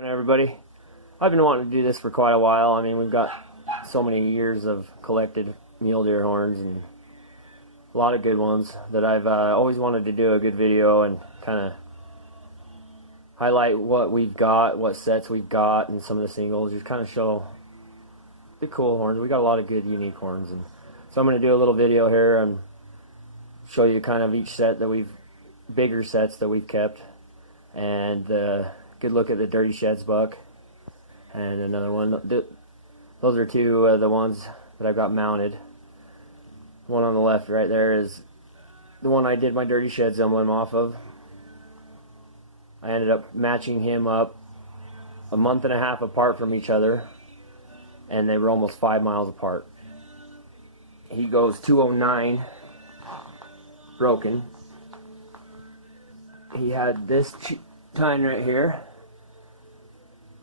Everybody, I've been wanting to do this for quite a while. I mean, we've got so many years of collected mule deer horns and a lot of good ones that I've always wanted to do a good video and kind of highlight what we've got, what sets we've got, and some of the singles. Just kind of show the cool horns. We got a lot of good, unique horns, and so I'm going to do a little video here and show you kind of each set that bigger sets that we've kept, and good look at the Dirty Sheds buck and another one. Those are two of the ones that I've got mounted. One on the left right there is the one I did my Dirty Sheds emblem off of. I ended up matching him up a month and a half apart from each other, and they were almost 5 miles apart. He goes 209 broken. He had this tine right here.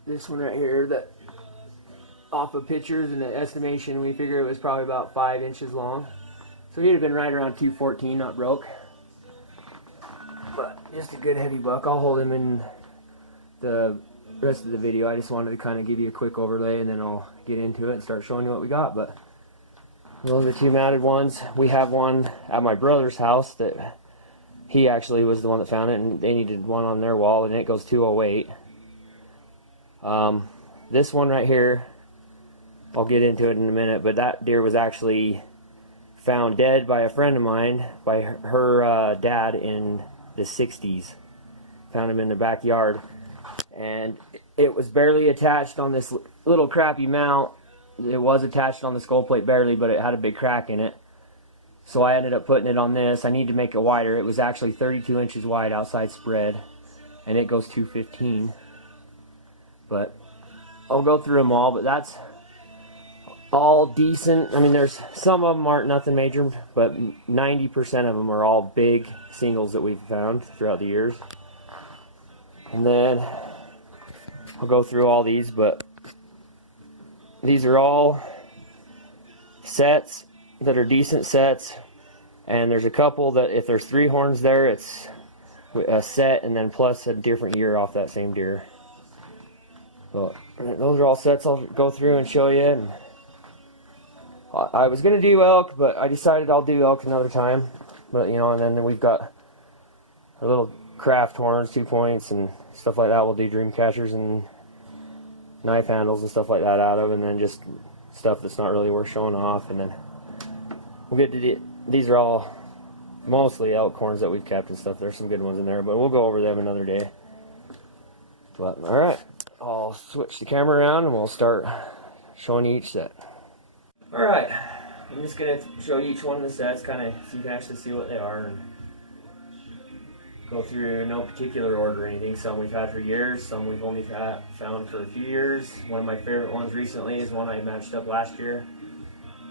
This one right here, that off of pictures and the estimation, we figure it was probably about 5 inches long. So he'd have been right around 214, not broke. But just a good heavy buck. I'll hold him in the rest of the video. I just wanted to kind of give you a quick overlay, and then I'll get into it and start showing you what we got. But those are the two mounted ones. We have one at my brother's house that he actually was the one that found it, and they needed one on their wall, and it goes 208. This one right here, I'll get into it in a minute, but that deer was actually found dead by a friend of mine, by her dad in the 60s. Found him in the backyard, and it was barely attached on this little crappy mount. It was attached on the skull plate barely, but it had a big crack in it. So I ended up putting it on this. I need to make it wider. It was actually 32 inches wide outside spread, and it goes 215. But I'll go through them all, but that's all decent. I mean, there's some of them aren't nothing major, but 90% of them are all big singles that we've found throughout the years. And then I'll go through all these, but these are all sets that are decent sets, and there's a couple that if there's 3 horns there, it's a set and then plus a different year off that same deer. Well, those are all sets I'll go through and show you. And I was going to do elk, but I decided I'll do elk another time. But, you know, and then we've got our little craft horns, 2 points and stuff like that. We'll do dream catchers and knife handles and stuff like that out of, and then just stuff that's not really worth showing off. And then we'll get to these are all mostly elk horns that we've kept and stuff. There's some good ones in there, but we'll go over them another day. But, alright. I'll switch the camera around and we'll start showing you each set. Alright, I'm just going to show you each one of the sets, kind of so you can actually see what they are, and go through no particular order or anything. Some we've had for years, some we've only found for a few years. One of my favorite ones recently is one I matched up last year,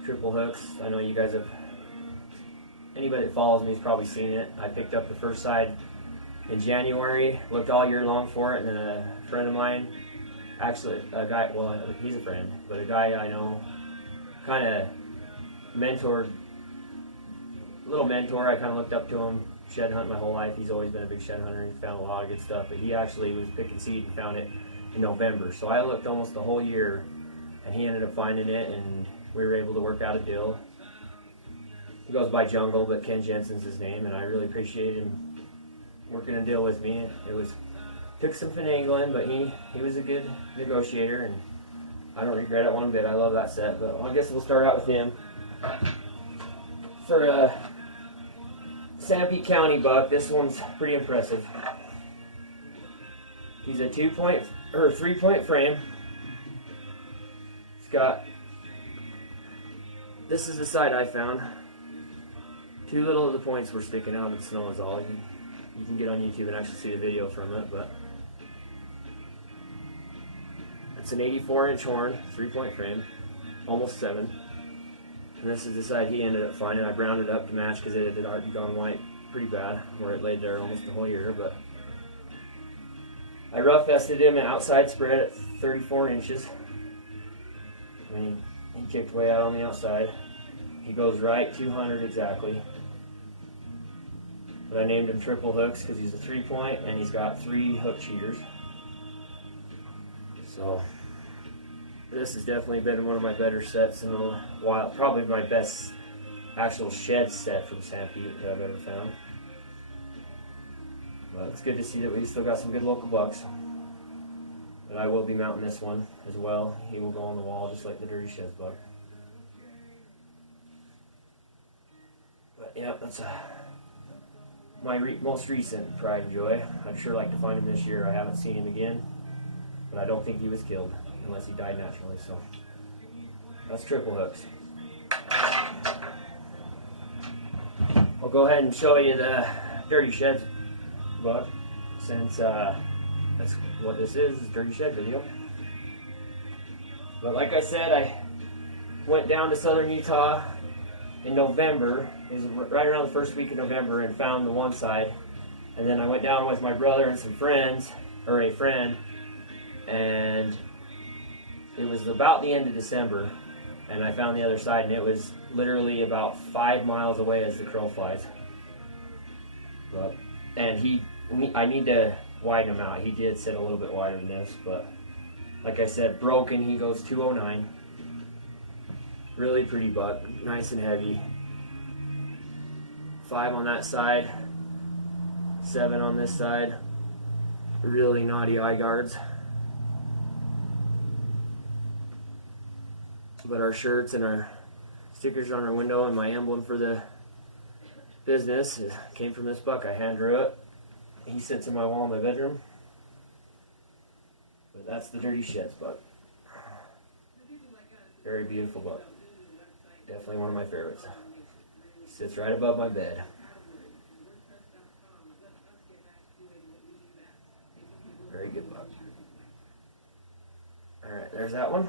triple hooks. I know you guys have, anybody that follows me has probably seen it. I picked up the first side in January, looked all year long for it, and then a friend of mine, actually a guy, well, he's a friend, but a guy I know, kind of mentored, little mentor. I kind of looked up to him, shed hunt my whole life. He's always been a big shed hunter. He found a lot of good stuff, but he actually was picking seed and found it in November. So I looked almost the whole year, and he ended up finding it, and we were able to work out a deal. He goes by Jungle, but Ken Jensen's his name, and I really appreciate him working a deal with me. Took some finagling, but he was a good negotiator, and I don't regret it one bit. I love that set, but I guess we'll start out with him. For a Sanpete County buck, this one's pretty impressive. He's a 3-point frame. It's got, this is the side I found. Too little of the points were sticking out of the snow is all. You can get on YouTube and actually see the video from it, but it's an 84-inch horn, 3-point frame, almost 7. And this is the side he ended up finding. I browned it up to match because it had already gone white pretty bad, where it laid there almost the whole year. But I rough vested him at outside spread at 34 inches. I mean, he kicked way out on the outside. He goes right 200 exactly. But I named him Triple Hooks because he's a 3-point and he's got 3 hook cheaters. So this has definitely been one of my better sets in a while. Probably my best actual shed set from Sanpete that I've ever found. But it's good to see that we still got some good local bucks. But I will be mounting this one as well. He will go on the wall just like the Dirty Sheds buck. But yeah, that's my most recent pride and joy. I'd sure like to find him this year. I haven't seen him again, but I don't think he was killed unless he died naturally. So that's triple hooks. I'll go ahead and show you the Dirty Sheds buck, since that's what this is Dirty Shed video. But like I said, I went down to southern Utah in November. It was right around the first week of November, and found the one side. And then I went down with my brother and some friends, or a friend, and it was about the end of December, and I found the other side, and it was literally about 5 miles away as the crow flies. But, and I need to widen him out. He did sit a little bit wider than this, but like I said, broken, he goes 209. Really pretty buck, nice and heavy. 5 on that side, 7 on this side. Really naughty eye guards. But our shirts and our stickers on our window and my emblem for the business came from this buck. I hand drew it. He sits in my wall in my bedroom. But that's the Dirty Sheds buck. Very beautiful buck. Definitely one of my favorites. Sits right above my bed. Very good buck. Alright, there's that one.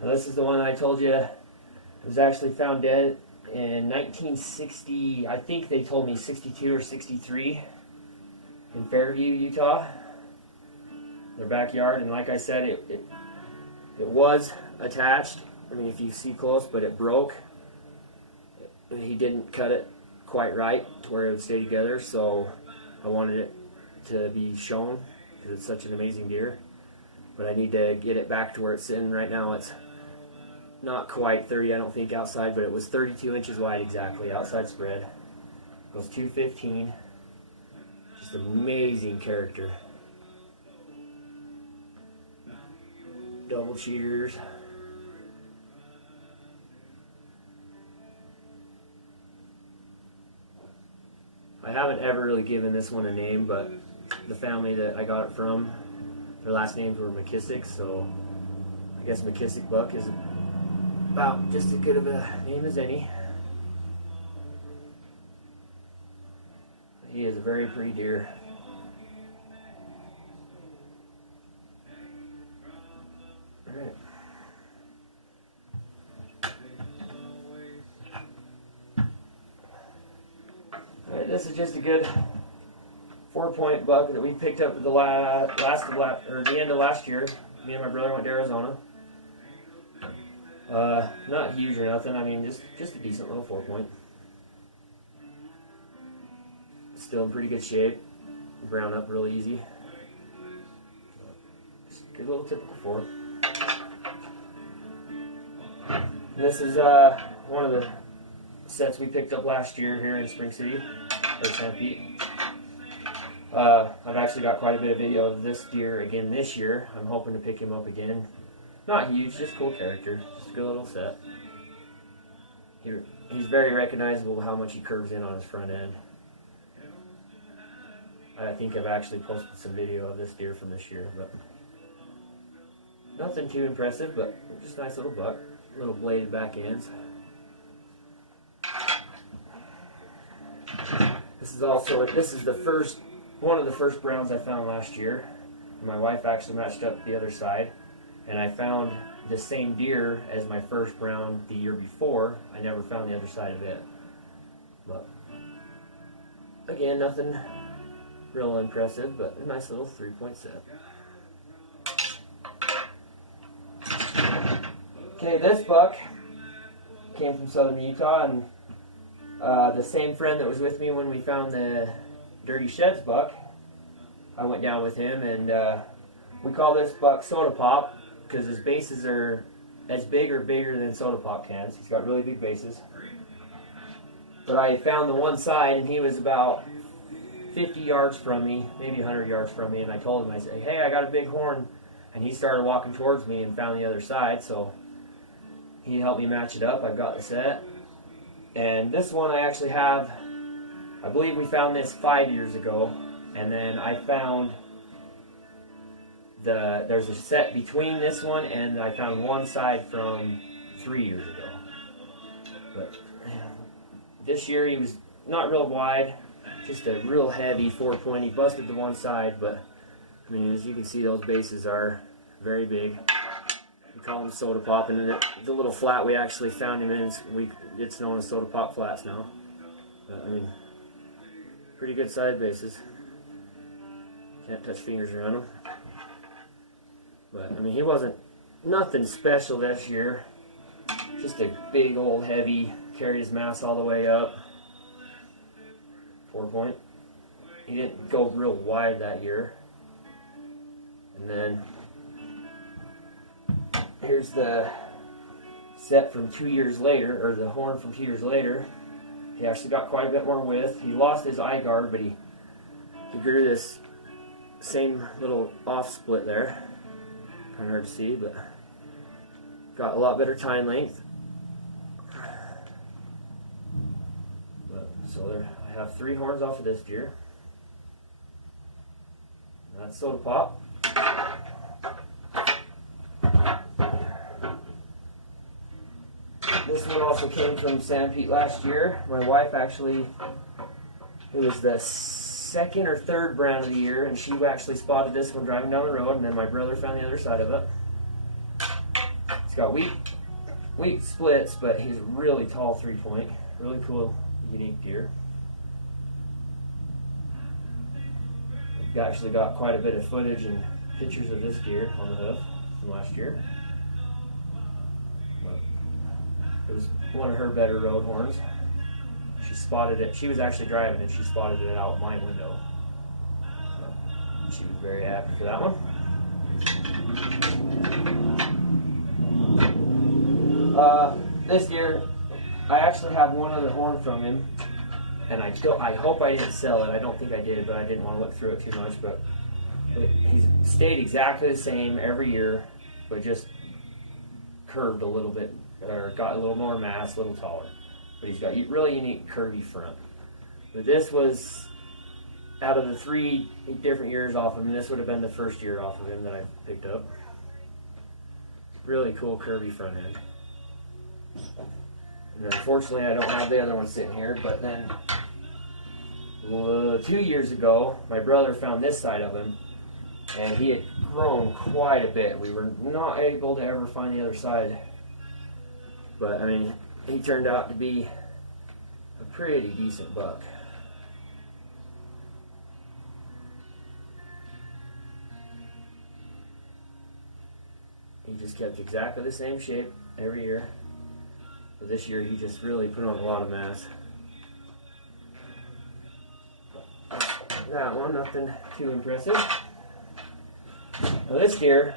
Now this is the one I told you was actually found dead in 1960, I think they told me 62 or 63 in Fairview, Utah. Their backyard, and like I said, it was attached. I mean, if you see close, but it broke. He didn't cut it quite right to where it would stay together, so I wanted it to be shown because it's such an amazing deer. But I need to get it back to where it's sitting right now. It's not quite 30, I don't think, outside, but it was 32 inches wide exactly, outside spread. Goes 215. Just amazing character. Double cheaters. I haven't ever really given this one a name, but the family that I got it from, their last names were McKissick, so I guess McKissick buck is about just as good of a name as any. He is a very pretty deer. Alright. Alright, this is just a good 4-point buck that we picked up at the the end of last year. Me and my brother went to Arizona. Not huge or nothing. I mean, just a decent little 4-point. Still in pretty good shape. Brown up real easy. Just a good little typical 4. And this is one of the sets we picked up last year here in Spring City, or Sanpete. I've actually got quite a bit of video of this deer again this year. I'm hoping to pick him up again. Not huge, just cool character. Just a good little set. He's very recognizable how much he curves in on his front end. I think I've actually posted some video of this deer from this year, but nothing too impressive, but just a nice little buck. Little bladed back ends. This is one of the first browns I found last year. My wife actually matched up the other side, and I found the same deer as my first brown the year before. I never found the other side of it. But again, nothing real impressive, but a nice little 3-point set. Okay, this buck came from southern Utah, and the same friend that was with me when we found the Dirty Sheds buck I went down with him, and we call this buck Soda Pop because his bases are as big or bigger than Soda Pop cans. He's got really big bases. But I found the one side, and he was about 50 yards from me, maybe 100 yards from me, and I told him, I said, hey, I got a big horn. And he started walking towards me and found the other side, so he helped me match it up. I've got the set. And this one I actually have, I believe we found this 5 years ago, and then I found there's a set between this one, and I found one side from 3 years ago. But this year he was not real wide, just a real heavy 4-point. He busted the one side, but I mean, as you can see, those bases are very big. We call them Soda Pop, and the little flat we actually found him in, it's known as Soda Pop Flats now. But, I mean, pretty good side bases. Can't touch fingers around them. But, I mean, he wasn't nothing special this year. Just a big old heavy, carried his mass all the way up. 4-point. He didn't go real wide that year. And then here's the set from 2 years later, or the horn from 2 years later. He actually got quite a bit more width. He lost his eye guard, but he grew this same little off split there. Kind of hard to see, but got a lot better tine length. So there, I have 3 horns off of this deer. That's Soda Pop. This one also came from San Pete last year. My wife actually, it was the 2nd or 3rd brand of the year, and she actually spotted this one driving down the road, and then my brother found the other side of it. It's got weak splits, but he's a really tall 3-point. Really cool, unique deer. We actually got quite a bit of footage and pictures of this deer on the hoof from last year. But it was one of her better road horns. She spotted it. She was actually driving it. She spotted it out my window. So she was very happy for that one. This deer, I actually have one other horn from him. And I hope I didn't sell it. I don't think I did, but I didn't want to look through it too much. But he's stayed exactly the same every year, but just curved a little bit, or got a little more mass, a little taller. But he's got really unique curvy front. But this was, out of the 3 different years off of him, this would have been the first year off of him that I picked up. Really cool curvy front end. And unfortunately, I don't have the other one sitting here, but then 2 years ago, my brother found this side of him, and he had grown quite a bit. We were not able to ever find the other side, but I mean, he turned out to be a pretty decent buck. He just kept exactly the same shape every year. But this year he just really put on a lot of mass. That one, nothing too impressive. Now this deer,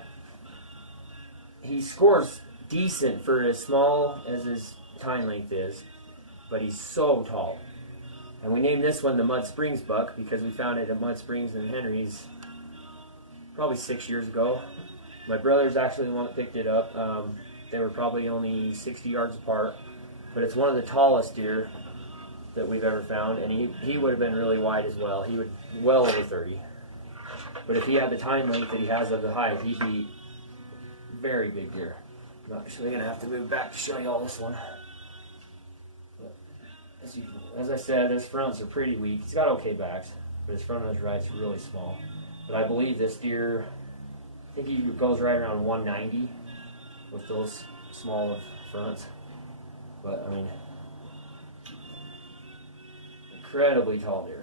he scores decent for as small as his tine length is, but he's so tall. And we named this one the Mud Springs buck because we found it at Mud Springs in Henry's probably 6 years ago. My brother's actually the one that picked it up. They were probably only 60 yards apart, but it's one of the tallest deer that we've ever found, and he would have been really wide as well. He would well over 30. But if he had the tine length that he has of the height, he'd be very big deer. I'm actually going to have to move back to show you all this one. But as I said, his fronts are pretty weak. He's got okay backs, but his front on his right's really small. But I believe this deer, I think he goes right around 190 with those small fronts. But I mean, incredibly tall deer.